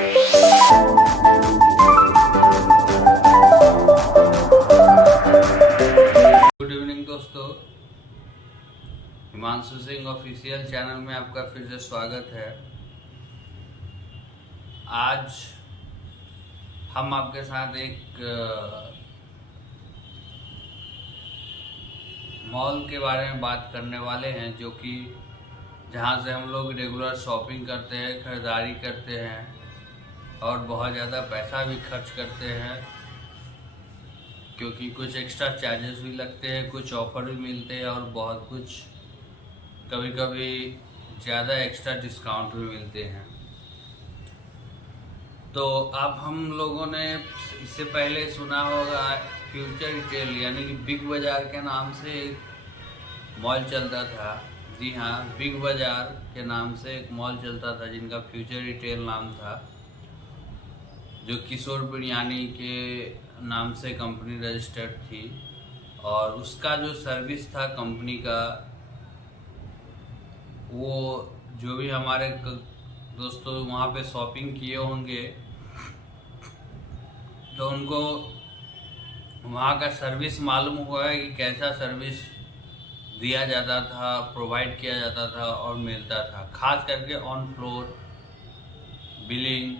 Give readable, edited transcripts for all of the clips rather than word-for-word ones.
Good evening दोस्तों, Himanshu Singh official channel में आपका फिर से स्वागत है। आज हम आपके साथ एक मॉल के बारे में बात करने वाले हैं, जो कि जहां से हम लोग रेगुलर शॉपिंग करते हैं, खरीदारी करते हैं और बहुत ज़्यादा पैसा भी खर्च करते हैं, क्योंकि कुछ एक्स्ट्रा चार्जेस भी लगते हैं, कुछ ऑफर भी मिलते हैं और बहुत कुछ कभी कभी ज़्यादा एक्स्ट्रा डिस्काउंट भी मिलते हैं। तो अब हम लोगों ने इससे पहले सुना होगा फ्यूचर रिटेल यानी कि बिग बाज़ार के नाम से एक मॉल चलता था। जी हाँ, बिग बाज़ार के नाम से एक मॉल चलता था जिनका फ्यूचर रिटेल नाम था, जो किशोर बिरयानी के नाम से कंपनी रजिस्टर्ड थी। और उसका जो सर्विस था कंपनी का, वो जो भी हमारे दोस्तों वहाँ पे शॉपिंग किए होंगे तो उनको वहाँ का सर्विस मालूम हुआ है कि कैसा सर्विस दिया जाता था, प्रोवाइड किया जाता था और मिलता था, खास करके on floor billing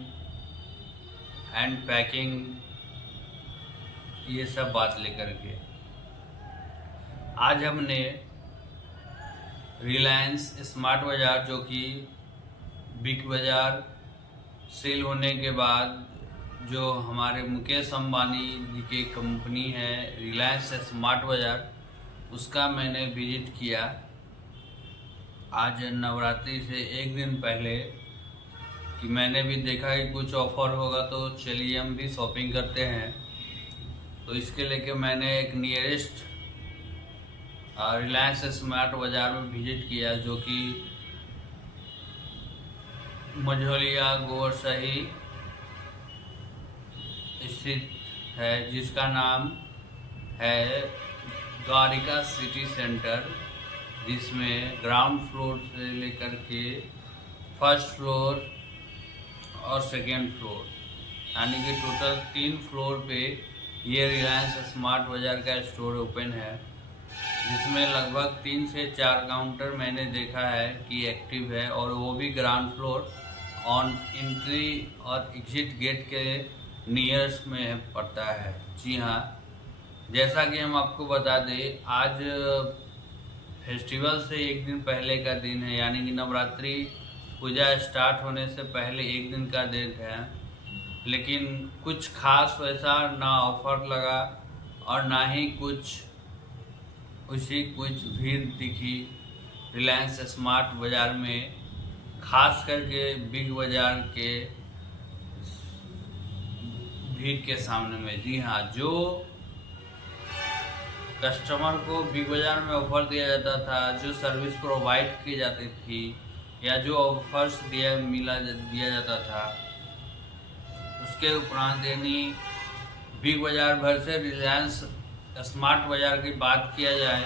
and packing, ये सब बात लेकर के आज हमने रिलायंस स्मार्ट बाज़ार, जो कि बिग बाज़ार सेल होने के बाद जो हमारे मुकेश अंबानी जी की कंपनी है रिलायंस स्मार्ट बाज़ार, उसका मैंने विजिट किया आज नवरात्रि से एक दिन पहले, कि मैंने भी देखा कि कुछ ऑफर होगा तो चलिए हम भी शॉपिंग करते हैं। तो इसके लेके मैंने एक नियरेस्ट रिलायंस स्मार्ट बाज़ार में विजिट किया, जो कि मझौलिया गोरसही स्थित है, जिसका नाम है द्वारिका सिटी सेंटर, जिसमें ग्राउंड फ्लोर से लेकर के फर्स्ट फ्लोर और सेकेंड फ्लोर यानी कि टोटल 3 फ्लोर पे ये रिलायंस स्मार्ट बाज़ार का स्टोर ओपन है, जिसमें लगभग 3 से 4 काउंटर मैंने देखा है कि एक्टिव है, और वो भी ग्राउंड फ्लोर ऑन एंट्री और एग्जिट गेट के नियर्स में पड़ता है। जी हाँ, जैसा कि हम आपको बता दें, आज फेस्टिवल से एक दिन पहले का दिन है, यानी कि नवरात्रि पूजा स्टार्ट होने से पहले एक दिन का दिन है, लेकिन कुछ खास वैसा ना ऑफर लगा और ना ही कुछ भीड़ दिखी रिलायंस स्मार्ट बाज़ार में, खास करके बिग बाज़ार के भीड़ के सामने में। जी हाँ, जो कस्टमर को बिग बाज़ार में ऑफर दिया जाता था, जो सर्विस प्रोवाइड की जाती थी, या जो ऑफर्स दिया जाता था, उसके उपरांत यानी बिग बाज़ार भर से रिलायंस स्मार्ट बाज़ार की बात किया जाए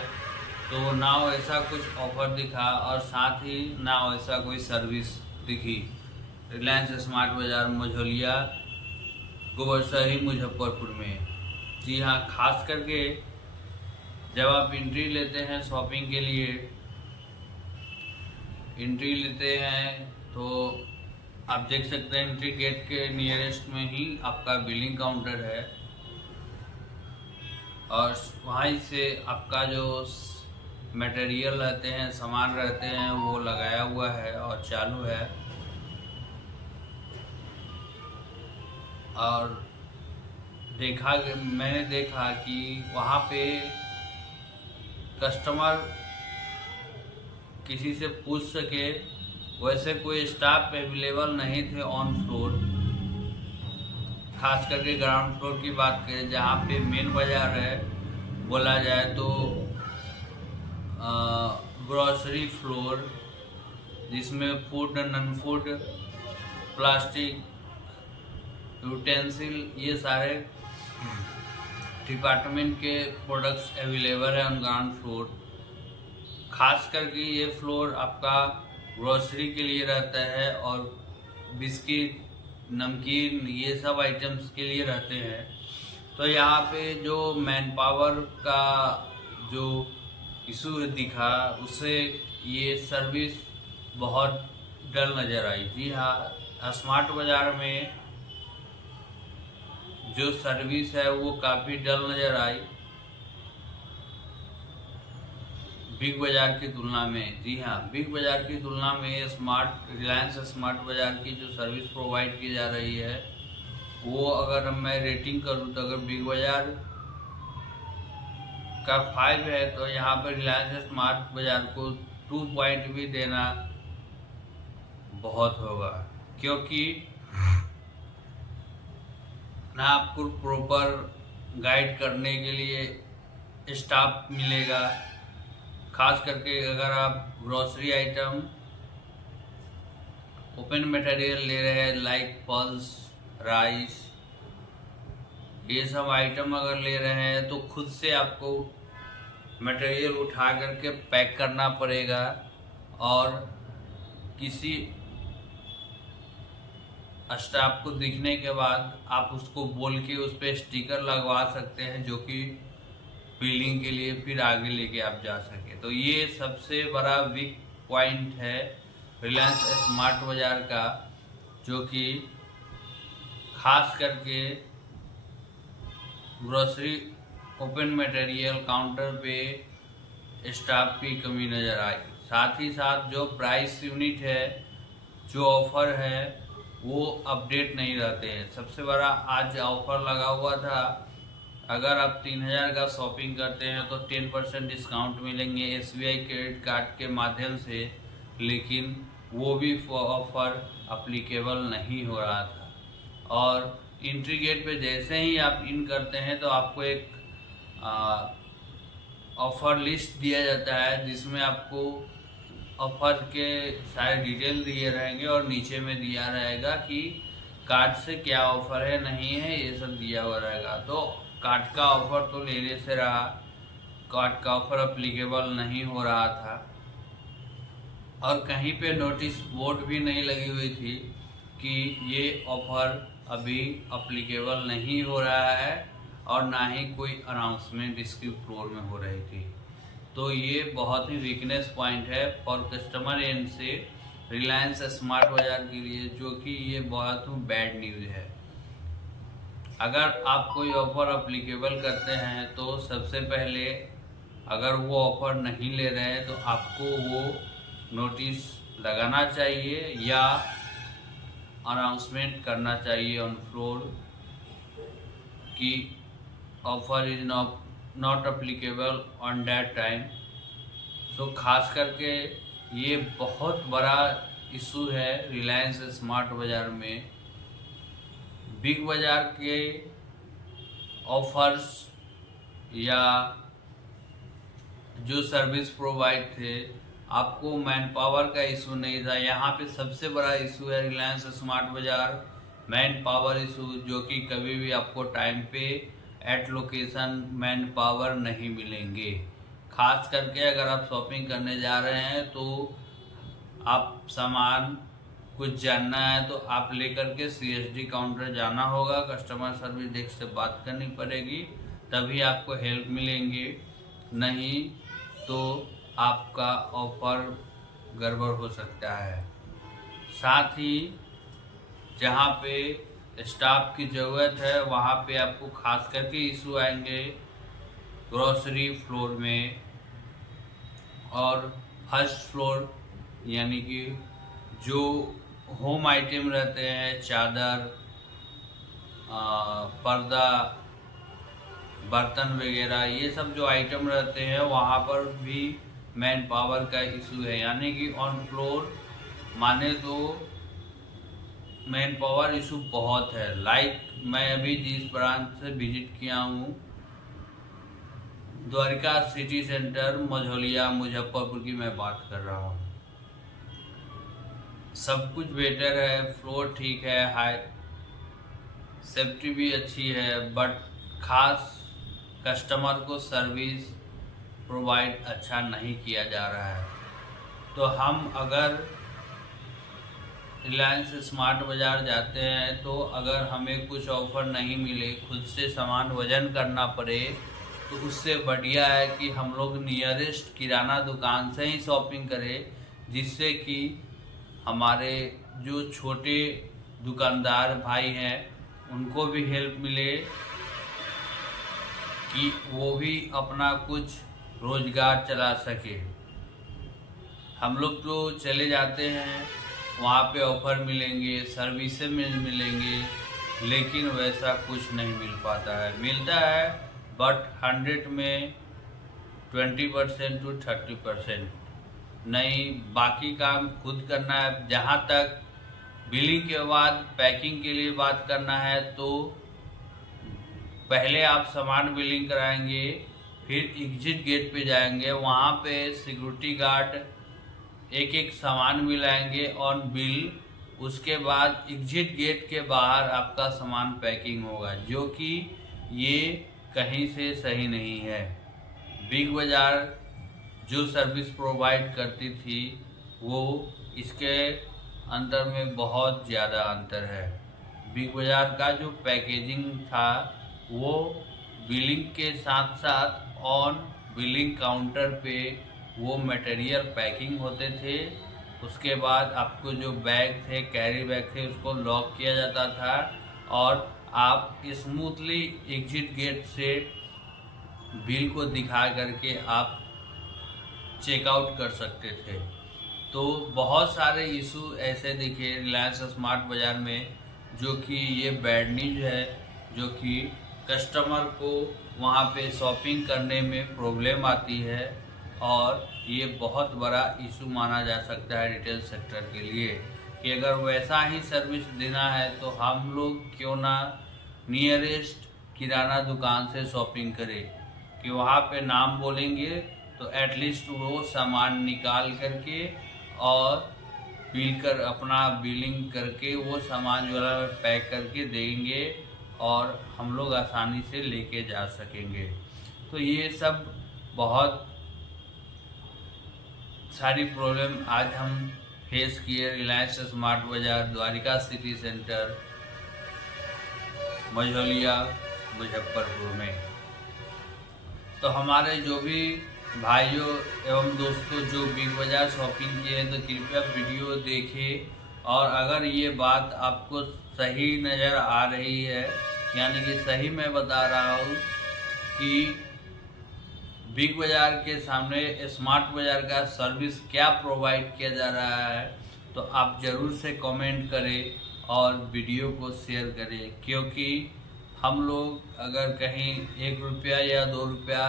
तो ना वैसा कुछ ऑफर दिखा और साथ ही ना वैसा कोई सर्विस दिखी रिलायंस स्मार्ट बाज़ार मझौलिया गोरसही मुजफ्फरपुर में। जी हाँ, खास करके जब आप एंट्री लेते हैं शॉपिंग के लिए, एंट्री लेते हैं तो आप देख सकते हैं एंट्री गेट के नियरेस्ट में ही आपका बिलिंग काउंटर है, और वहीं से आपका जो मटेरियल रहते हैं, सामान रहते हैं, वो लगाया हुआ है और चालू है। और मैंने देखा कि वहाँ पे कस्टमर किसी से पूछ सके वैसे कोई स्टाफ अवेलेबल नहीं थे ऑन फ्लोर। खास करके ग्राउंड फ्लोर की बात करें, जहाँ पे मेन बाज़ार है, बोला जाए तो ग्रॉसरी फ्लोर, जिसमें food, non food, plastic, utensil, ये सारे डिपार्टमेंट के प्रोडक्ट्स अवेलेबल है ऑन ग्राउंड फ्लोर। खास करके ये फ्लोर आपका ग्रोसरी के लिए रहता है, और बिस्किट, नमकीन, ये सब आइटम्स के लिए रहते हैं। तो यहाँ पे जो मैन पावर का जो इशू दिखा, उससे ये सर्विस बहुत डल नज़र आई। जी हाँ, स्मार्ट बाज़ार में जो सर्विस है वो काफ़ी डल नज़र आई बिग बाज़ार की तुलना में। जी हाँ, बिग बाज़ार की तुलना में रिलायंस स्मार्ट बाज़ार की जो सर्विस प्रोवाइड की जा रही है, वो अगर मैं रेटिंग करूँ तो अगर बिग बाज़ार का 5 है तो यहाँ पर रिलायंस स्मार्ट बाज़ार को 2 पॉइंट भी देना बहुत होगा, क्योंकि ना आपको प्रॉपर गाइड करने के लिए स्टाफ मिलेगा। खास करके अगर आप ग्रोसरी आइटम, ओपन मटेरियल ले रहे हैं लाइक पल्स, राइस, ये सब आइटम अगर ले रहे हैं तो खुद से आपको मटेरियल उठा करके पैक करना पड़ेगा, और किसी स्टाफ को दिखने के बाद आप उसको बोल के उस पर स्टिकर लगवा सकते हैं, जो कि बिलिंग के लिए फिर आगे लेके आप जा सके। तो ये सबसे बड़ा वीक पॉइंट है रिलायंस स्मार्ट बाज़ार का, जो कि खास करके ग्रोसरी ओपन मटेरियल काउंटर पे स्टाफ की कमी नज़र आई। साथ ही साथ जो प्राइस यूनिट है, जो ऑफ़र है, वो अपडेट नहीं रहते हैं। सबसे बड़ा आज ऑफ़र लगा हुआ था, अगर आप 3000 का शॉपिंग करते हैं तो 10% डिस्काउंट मिलेंगे SBI क्रेडिट कार्ड के माध्यम से, लेकिन वो भी ऑफ़र अप्लीकेबल नहीं हो रहा था। और एंट्री गेट पे जैसे ही आप इन करते हैं तो आपको एक ऑफ़र लिस्ट दिया जाता है, जिसमें आपको ऑफ़र के सारे डिटेल दिए रहेंगे और नीचे में दिया रहेगा कि कार्ड से क्या ऑफ़र है, नहीं है, ये सब दिया हुआ रहेगा। तो कार्ड का ऑफ़र तो लेने से रहा, कार्ड का ऑफ़र अप्लीकेबल नहीं हो रहा था, और कहीं पे नोटिस बोर्ड भी नहीं लगी हुई थी कि ये ऑफ़र अभी अप्लीकेबल नहीं हो रहा है, और ना ही कोई अनाउंसमेंट इसकी फ्लोर में हो रही थी। तो ये बहुत ही वीकनेस पॉइंट है फॉर कस्टमर एंड से रिलायंस स्मार्ट बाज़ार के लिए, जो कि ये बहुत ही बैड न्यूज़ है। अगर आप कोई ऑफ़र अप्लीकेबल करते हैं तो सबसे पहले, अगर वो ऑफ़र नहीं ले रहे हैं तो आपको वो नोटिस लगाना चाहिए या अनाउंसमेंट करना चाहिए ऑन फ्लोर कि offer is not applicable on that time. So खास करके ये बहुत बड़ा इशू है रिलायंस स्मार्ट बाज़ार में। बिग बाज़ार के ऑफर्स या जो सर्विस प्रोवाइड थे, आपको मैन पावर का इशू नहीं था। यहाँ पे सबसे बड़ा इशू है रिलायंस स्मार्ट बाज़ार मैन पावर इशू, जो कि कभी भी आपको टाइम पे एट लोकेशन मैन पावर नहीं मिलेंगे। खास करके अगर आप शॉपिंग करने जा रहे हैं तो आप सामान कुछ जानना है तो आप लेकर के CSD काउंटर जाना होगा, कस्टमर सर्विस डेस्क से बात करनी पड़ेगी, तभी आपको हेल्प मिलेंगे, नहीं तो आपका ऑफर गड़बड़ हो सकता है। साथ ही जहाँ पे स्टाफ की ज़रूरत है वहाँ पे आपको खास करके इशू आएंगे ग्रोसरी फ्लोर में और फर्स्ट फ्लोर, यानी कि जो होम आइटम रहते हैं, चादर, पर्दा, बर्तन वगैरह, ये सब जो आइटम रहते हैं वहाँ पर भी मैन पावर का इशू है। यानी कि ऑन फ्लोर माने तो मैन पावर इशू बहुत है। लाइक मैं अभी जिस ब्रांच से विजिट किया हूँ, द्वारिका सिटी सेंटर मझौलिया मुजफ्फरपुर की मैं बात कर रहा हूँ, सब कुछ बेटर है, फ्लोर ठीक है, हाई सेफ्टी भी अच्छी है, बट खास कस्टमर को सर्विस प्रोवाइड अच्छा नहीं किया जा रहा है। तो हम अगर रिलायंस स्मार्ट बाज़ार जाते हैं तो अगर हमें कुछ ऑफ़र नहीं मिले, खुद से सामान वजन करना पड़े, तो उससे बढ़िया है कि हम लोग नियरेस्ट किराना दुकान से ही शॉपिंग करें, जिससे कि हमारे जो छोटे दुकानदार भाई हैं उनको भी हेल्प मिले कि वो भी अपना कुछ रोज़गार चला सके। हम लोग तो चले जाते हैं, वहाँ पे ऑफ़र मिलेंगे, सर्विसेज मिलेंगे, लेकिन वैसा कुछ नहीं मिल पाता है। मिलता है बट 100 में 20% to 30%। नहीं, बाकी काम खुद करना है। जहाँ तक बिलिंग के बाद पैकिंग के लिए बात करना है तो पहले आप सामान बिलिंग कराएंगे, फिर एग्जिट गेट पे जाएंगे, वहाँ पे सिक्योरिटी गार्ड एक एक सामान मिलाएंगे ऑन बिल। उसके बाद एग्जिट गेट के बाहर आपका सामान पैकिंग होगा, जो कि ये कहीं से सही नहीं है। बिग बाज़ार जो सर्विस प्रोवाइड करती थी वो इसके अंतर में बहुत ज़्यादा अंतर है। बिग बाज़ार का जो पैकेजिंग था वो बिलिंग के साथ साथ ऑन बिलिंग काउंटर पे वो मटेरियल पैकिंग होते थे। उसके बाद आपको जो बैग थे, कैरी बैग थे, उसको लॉक किया जाता था और आप स्मूथली एग्जिट गेट से बिल को दिखा करके आप चेकआउट कर सकते थे। तो बहुत सारे इशू ऐसे दिखे रिलायंस स्मार्ट बाज़ार में, जो कि ये बैड न्यूज है, जो कि कस्टमर को वहाँ पे शॉपिंग करने में प्रॉब्लम आती है और ये बहुत बड़ा इशू माना जा सकता है रिटेल सेक्टर के लिए कि अगर वैसा ही सर्विस देना है तो हम लोग क्यों ना नियरेस्ट किराना दुकान से शॉपिंग करें, कि वहाँ पे नाम बोलेंगे तो एटलीस्ट वो सामान निकाल करके और बिल कर अपना बिलिंग करके वो सामान जो है पैक करके देंगे और हम लोग आसानी से लेके जा सकेंगे। तो ये सब बहुत सारी प्रॉब्लम आज हम फेस किए रिलायंस स्मार्ट बाज़ार, द्वारिका सिटी सेंटर, मझौलिया, मुजफ्फरपुर में। तो हमारे जो भी भाइयों एवं दोस्तों जो बिग बाज़ार शॉपिंग किए हैं तो कृपया वीडियो देखें, और अगर ये बात आपको सही नज़र आ रही है, यानी कि सही मैं बता रहा हूँ कि बिग बाज़ार के सामने स्मार्ट बाज़ार का सर्विस क्या प्रोवाइड किया जा रहा है, तो आप ज़रूर से कमेंट करें और वीडियो को शेयर करें। क्योंकि हम लोग अगर कहीं 1 रुपया या 2 रुपया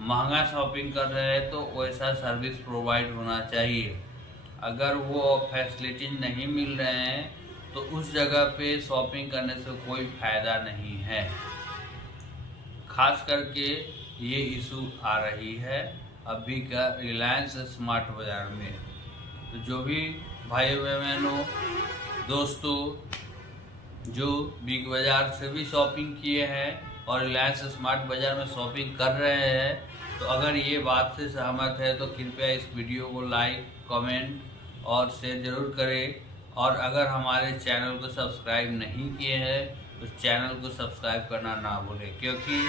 महंगा शॉपिंग कर रहे हैं तो वैसा सर्विस प्रोवाइड होना चाहिए। अगर वो फैसिलिटीज नहीं मिल रहे हैं तो उस जगह पे शॉपिंग करने से कोई फ़ायदा नहीं है। खास करके ये इशू आ रही है अभी का रिलायंस स्मार्ट बाज़ार में। तो जो भी भाई बहनों दोस्तों जो बिग बाज़ार से भी शॉपिंग किए हैं और रिलायंस स्मार्ट बाज़ार में शॉपिंग कर रहे हैं, तो अगर ये बात से सहमत है तो कृपया इस वीडियो को लाइक, कमेंट और शेयर ज़रूर करें। और अगर हमारे चैनल को सब्सक्राइब नहीं किए हैं तो चैनल को सब्सक्राइब करना ना भूलें, क्योंकि